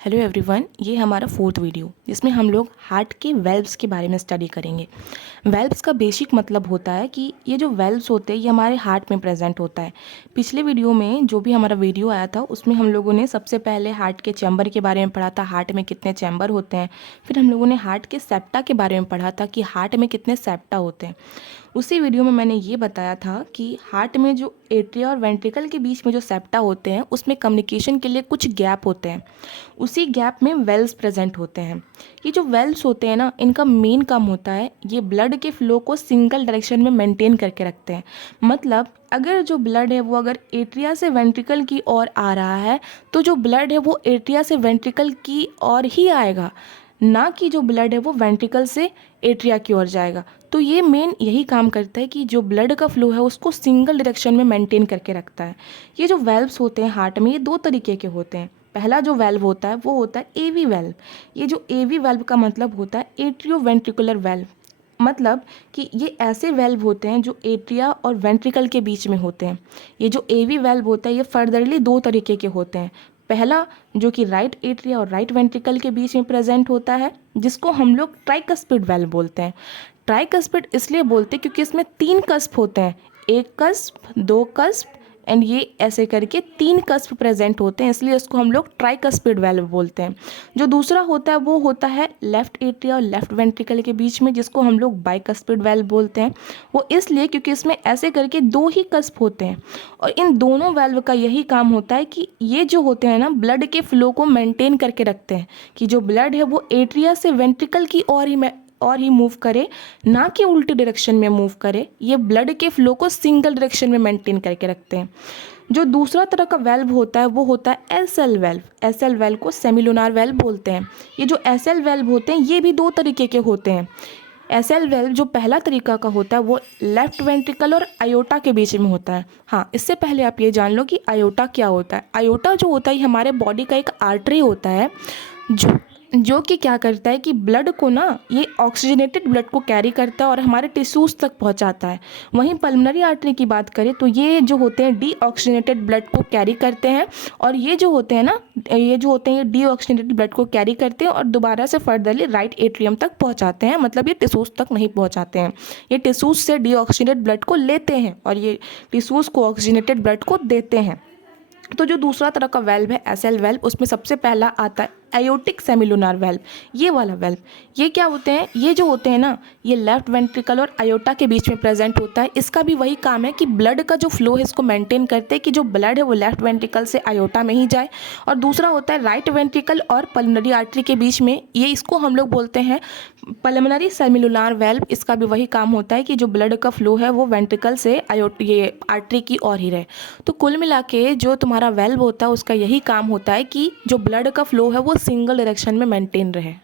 Hello everyone, ये हमारा fourth video जिसमें हम लोग हार्ट के वेल्व्स के बारे में स्टडी करेंगे। वेल्व्स का बेसिक मतलब होता है कि ये जो वेल्व्स होते हैं ये हमारे हार्ट में प्रेजेंट होता है। पिछले वीडियो में जो भी हमारा वीडियो आया था उसमें हम लोगों ने सबसे पहले हार्ट के चैम्बर के बारे में पढ़ा था, हार्ट में कितने चैम्बर होते हैं। फिर हम लोगों ने हार्ट के सेप्टा के बारे में पढ़ा था कि हार्ट में कितने सेप्टा होते हैं। उसी वीडियो में मैंने ये बताया था कि हार्ट में जो एट्रिया और वेंट्रिकल के बीच में जो सेप्टा होते हैं उसमें कम्युनिकेशन के लिए कुछ गैप होते हैं। उसी गैप में वेल्व्स प्रेजेंट होते हैं। ये जो वेल्व्स होते हैं ना, इनका मेन काम होता है ये ब्लड के फ्लो को सिंगल डायरेक्शन में मेंटेन करके रखते हैं। मतलब अगर जो ब्लड है वो अगर एट्रिया से वेंट्रिकल की ओर आ रहा है तो जो ब्लड है वो एट्रिया से वेंट्रिकल की ओर ही आएगा, ना कि जो ब्लड है वो वेंट्रिकल से एट्रिया की ओर जाएगा। तो ये मेन यही काम करता है कि जो ब्लड का फ्लो है उसको सिंगल डायरेक्शन में मेंटेन करके रखता है। ये जो वेल्व्स होते हैं हार्ट में, ये दो तरीके के होते हैं। पहला जो वेल्व होता है वो होता है एवी वेल्व। ये जो एवी वेल्व का मतलब होता है एट्रियो वेंट्रिकुलर वेल्व। मतलब कि ये ऐसे वेल्व होते हैं जो एट्रिया और वेंट्रिकल के बीच में होते हैं। ये जो एवी वेल्व होता है ये फर्दरली दो तरीके के होते हैं। पहला जो कि राइट एट्रिया और राइट वेंट्रिकल के बीच में प्रेजेंट होता है, जिसको हम लोग ट्राइकस्पिड वेल्व बोलते हैं। ट्राइकस्पिड इसलिए बोलते हैं क्योंकि इसमें तीन कस्प होते हैं, एक कस्प, दो कस्प एंड ये ऐसे करके तीन कस्प प्रेजेंट होते हैं, इसलिए इसको हम लोग ट्राइकस्पिड वेल्व बोलते हैं। जो दूसरा होता है वो होता है लेफ्ट एट्रिया और लेफ्ट वेंट्रिकल के बीच में, जिसको हम लोग बाइकस्पिड वेल्व बोलते हैं। वो इसलिए क्योंकि इसमें ऐसे करके दो ही कस्प होते हैं और इन दोनों वेल्व का यही काम होता है कि ये जो होते हैं ना ब्लड के फ्लो को मेंटेन करके रखते हैं, कि जो ब्लड है वो एट्रिया से वेंट्रिकल की और ही मूव करे, ना कि उल्टी डायरेक्शन में मूव करे। ये ब्लड के फ्लो को सिंगल डायरेक्शन में मेंटेन करके रखते हैं। जो दूसरा तरह का वेल्व होता है वो होता है एसएल वेल्व। एसएल वेल्व को सेमिलुनार वेल्व बोलते हैं। ये जो एसएल वेल्व होते हैं ये भी दो तरीके के होते हैं। एसएल वेल्व जो पहला तरीका का होता है वो लेफ्ट वेंट्रिकल और आयोटा के बीच में होता है। हाँ, इससे पहले आप ये जान लो कि आयोटा क्या होता है। आयोटा जो होता है ये हमारे बॉडी का एक आर्टरी होता है जो कि क्या करता है कि ब्लड को ना, ये ऑक्सीजनेटेड ब्लड को कैरी करता है और हमारे टिश्यूज़ तक पहुंचाता है। वहीं पल्मोनरी आर्टरी की बात करें तो ये जो होते हैं डीऑक्सीजनेटेड ब्लड को कैरी करते हैं, और ये जो होते हैं ना, ये जो होते हैं ये डीऑक्सीजनेटेड ब्लड को कैरी करते हैं और दोबारा से फर्दरली राइट एट्रियम तक पहुँचाते हैं। मतलब ये टिश्यूज़ तक नहीं पहुँचाते हैं, ये टिश्यूज़ से डीऑक्सीजनेटेड ब्लड को लेते हैं और ये टिश्यूज़ को ऑक्सीजनेटेड ब्लड को देते हैं। तो जो दूसरा तरह का वेल्व है एसएल वेल्व, उसमें सबसे पहला आता है आयोटिक सेमिलुनार वेल्व। ये वाला वेल्व, ये क्या होते हैं, ये जो होते हैं ना, ये लेफ्ट वेंट्रिकल और आयोटा के बीच में प्रेजेंट होता है। इसका भी वही काम है कि ब्लड का जो फ्लो है इसको मेंटेन करते हैं कि जो ब्लड है वो लेफ्ट वेंट्रिकल से आयोटा में ही जाए। और दूसरा होता है राइट वेंट्रिकल और पल्मोनरी आर्टरी के बीच में, ये इसको हम लोग बोलते हैं पल्मोनरी सेमिलुनार वेल्व। इसका भी वही काम होता है कि जो ब्लड का फ्लो है वो वेंट्रिकल से ये आर्टरी की ओर ही रहे। तो कुल मिला के जो तुम्हारा वेल्व होता है उसका यही काम होता है कि जो ब्लड का फ्लो है वो सिंगल डायरेक्शन में मेंटेन रहे।